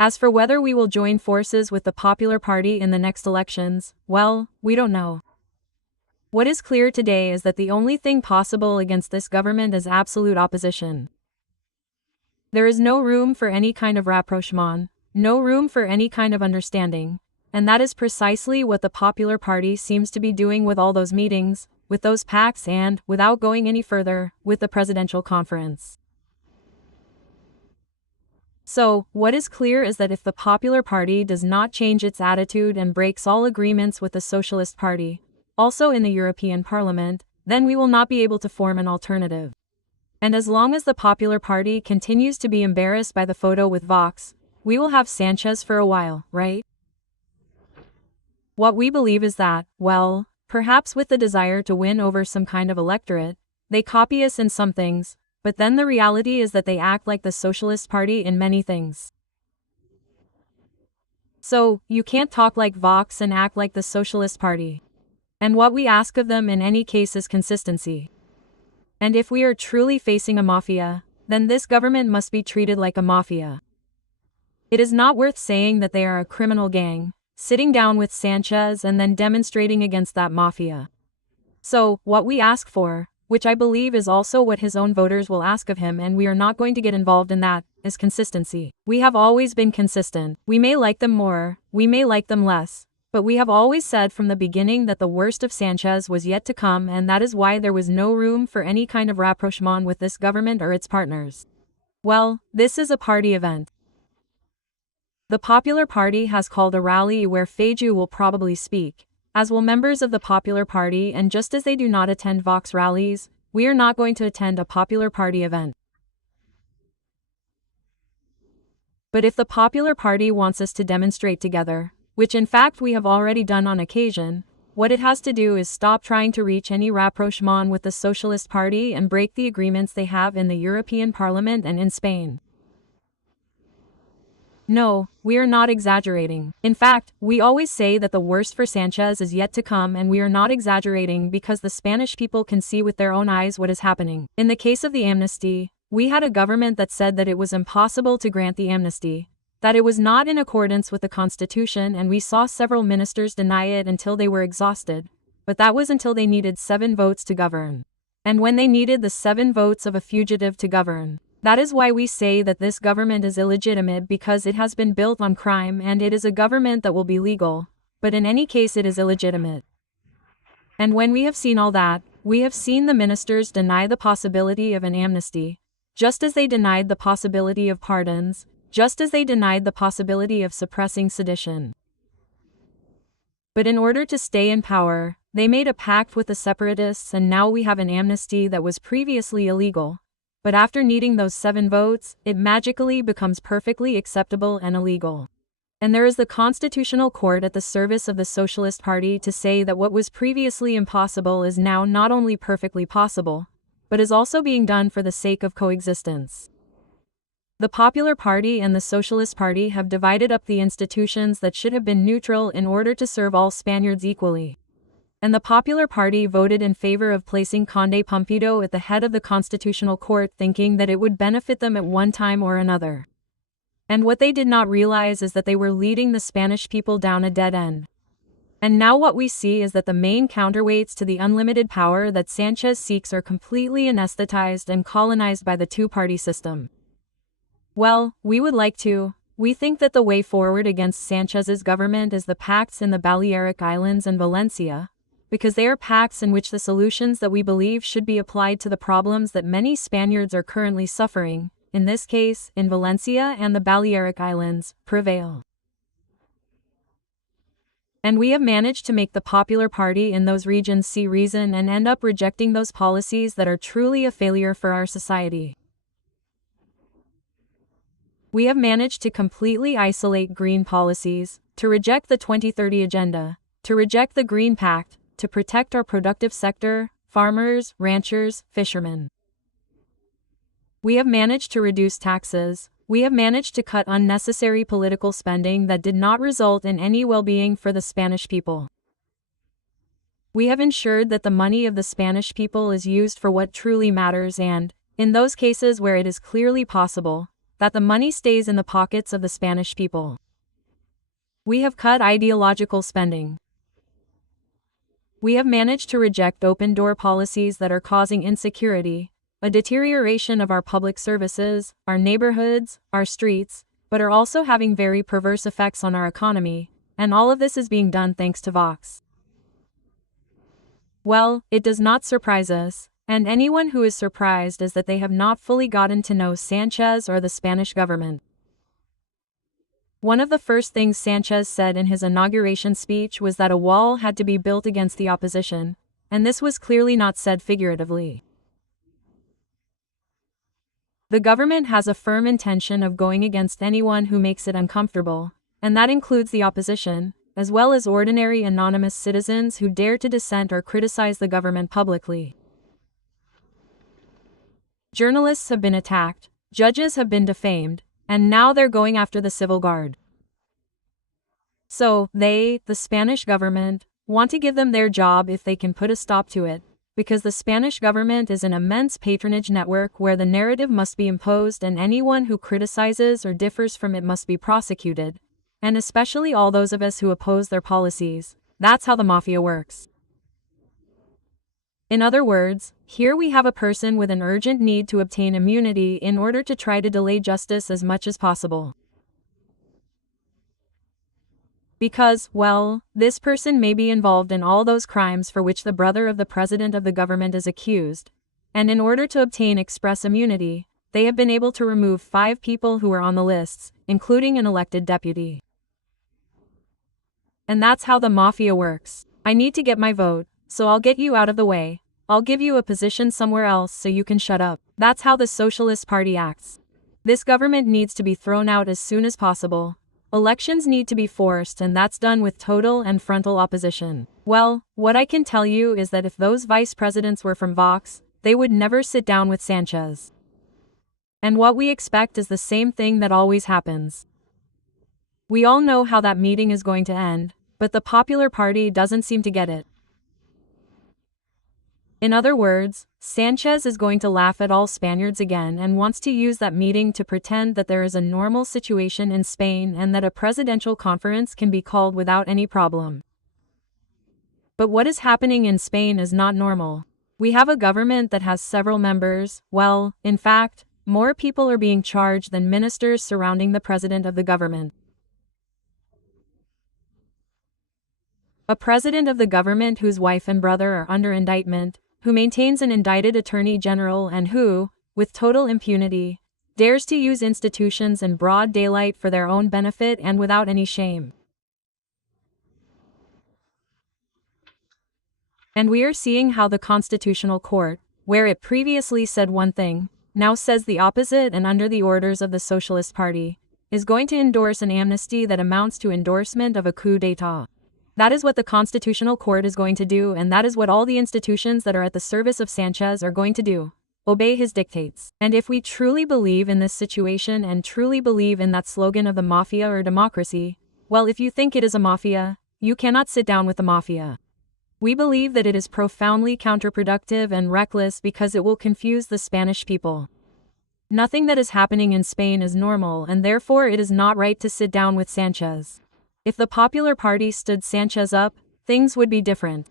As for whether we will join forces with the Popular Party in the next elections, well, we don't know. What is clear today is that the only thing possible against this government is absolute opposition. There is no room for any kind of rapprochement, no room for any kind of understanding, and that is precisely what the Popular Party seems to be doing with all those meetings, with those pacts and, without going any further, with the presidential conference. So, what is clear is that if the Popular Party does not change its attitude and breaks all agreements with the Socialist Party, also in the European Parliament, then we will not be able to form an alternative. And as long as the Popular Party continues to be embarrassed by the photo with Vox, we will have Sanchez for a while, right? What we believe is that, well, perhaps with the desire to win over some kind of electorate, they copy us in some things, but then the reality is that they act like the Socialist Party in many things. So, you can't talk like Vox and act like the Socialist Party. And what we ask of them in any case is consistency. And if we are truly facing a mafia, then this government must be treated like a mafia. It is not worth saying that they are a criminal gang, sitting down with Sanchez and then demonstrating against that mafia. So, what we ask for, which I believe is also what his own voters will ask of him, and we are not going to get involved in that, is consistency. We have always been consistent. We may like them more, we may like them less, but we have always said from the beginning that the worst of Sanchez was yet to come, and that is why there was no room for any kind of rapprochement with this government or its partners. Well, this is a party event. The Popular Party has called a rally where Feiju will probably speak, as will members of the Popular Party, and just as they do not attend Vox rallies, we are not going to attend a Popular Party event. But if the Popular Party wants us to demonstrate together, which in fact we have already done on occasion, what it has to do is stop trying to reach any rapprochement with the Socialist Party and break the agreements they have in the European Parliament and in Spain. No, we are not exaggerating. In fact, we always say that the worst for Sanchez is yet to come, and we are not exaggerating because the Spanish people can see with their own eyes what is happening. In the case of the amnesty, we had a government that said that it was impossible to grant the amnesty, that it was not in accordance with the Constitution, and we saw several ministers deny it until they were exhausted, but that was until they needed 7 votes to govern. And when they needed the 7 votes of a fugitive to govern, that is why we say that this government is illegitimate, because it has been built on crime, and it is a government that will be legal, but in any case it is illegitimate. And when we have seen all that, we have seen the ministers deny the possibility of an amnesty, just as they denied the possibility of pardons, just as they denied the possibility of suppressing sedition. But in order to stay in power, they made a pact with the separatists, and now we have an amnesty that was previously illegal. But after needing those 7 votes, it magically becomes perfectly acceptable and illegal. And there is the Constitutional Court at the service of the Socialist Party to say that what was previously impossible is now not only perfectly possible, but is also being done for the sake of coexistence. The Popular Party and the Socialist Party have divided up the institutions that should have been neutral in order to serve all Spaniards equally. And the Popular Party voted in favor of placing Conde Pumpido at the head of the Constitutional Court, thinking that it would benefit them at one time or another. And what they did not realize is that they were leading the Spanish people down a dead end. And now what we see is that the main counterweights to the unlimited power that Sanchez seeks are completely anesthetized and colonized by the two-party system. Well, we think that the way forward against Sanchez's government is the pacts in the Balearic Islands and Valencia, because they are pacts in which the solutions that we believe should be applied to the problems that many Spaniards are currently suffering, in this case, in Valencia and the Balearic Islands, prevail. And we have managed to make the Popular Party in those regions see reason and end up rejecting those policies that are truly a failure for our society. We have managed to completely isolate green policies, to reject the 2030 Agenda, to reject the Green Pact, to protect our productive sector, farmers, ranchers, fishermen. We have managed to reduce taxes, we have managed to cut unnecessary political spending that did not result in any well-being for the Spanish people. We have ensured that the money of the Spanish people is used for what truly matters and, in those cases where it is clearly possible, that the money stays in the pockets of the Spanish people. We have cut ideological spending. We have managed to reject open-door policies that are causing insecurity, a deterioration of our public services, our neighborhoods, our streets, but are also having very perverse effects on our economy, and all of this is being done thanks to Vox. Well, it does not surprise us, and anyone who is surprised is that they have not fully gotten to know Sanchez or the Spanish government. One of the first things Sanchez said in his inauguration speech was that a wall had to be built against the opposition, and this was clearly not said figuratively. The government has a firm intention of going against anyone who makes it uncomfortable, and that includes the opposition, as well as ordinary anonymous citizens who dare to dissent or criticize the government publicly. Journalists have been attacked, judges have been defamed, and now they're going after the civil guard. So, they, the Spanish government, want to give them their job if they can put a stop to it, because the Spanish government is an immense patronage network where the narrative must be imposed and anyone who criticizes or differs from it must be prosecuted, and especially all those of us who oppose their policies. That's how the mafia works. In other words, here we have a person with an urgent need to obtain immunity in order to try to delay justice as much as possible. Because, well, this person may be involved in all those crimes for which the brother of the president of the government is accused, and in order to obtain express immunity, they have been able to remove 5 people who were on the lists, including an elected deputy. And that's how the mafia works. I need to get my vote, so I'll get you out of the way. I'll give you a position somewhere else so you can shut up. That's how the Socialist Party acts. This government needs to be thrown out as soon as possible. Elections need to be forced, and that's done with total and frontal opposition. Well, what I can tell you is that if those vice presidents were from Vox, they would never sit down with Sanchez. And what we expect is the same thing that always happens. We all know how that meeting is going to end, but the Popular Party doesn't seem to get it. In other words, Sanchez is going to laugh at all Spaniards again and wants to use that meeting to pretend that there is a normal situation in Spain and that a presidential conference can be called without any problem. But what is happening in Spain is not normal. We have a government that has several members. Well, in fact, more people are being charged than ministers surrounding the president of the government. A president of the government whose wife and brother are under indictment, who maintains an indicted attorney general and who, with total impunity, dares to use institutions in broad daylight for their own benefit and without any shame. And we are seeing how the Constitutional Court, where it previously said one thing, now says the opposite, and under the orders of the Socialist Party, is going to endorse an amnesty that amounts to endorsement of a coup d'état. That is what the Constitutional Court is going to do, and that is what all the institutions that are at the service of Sanchez are going to do. Obey his dictates. And if we truly believe in this situation and truly believe in that slogan of the mafia or democracy, well, if you think it is a mafia, you cannot sit down with the mafia. We believe that it is profoundly counterproductive and reckless because it will confuse the Spanish people. Nothing that is happening in Spain is normal, and therefore it is not right to sit down with Sanchez. If the Popular Party stood Sanchez up, things would be different.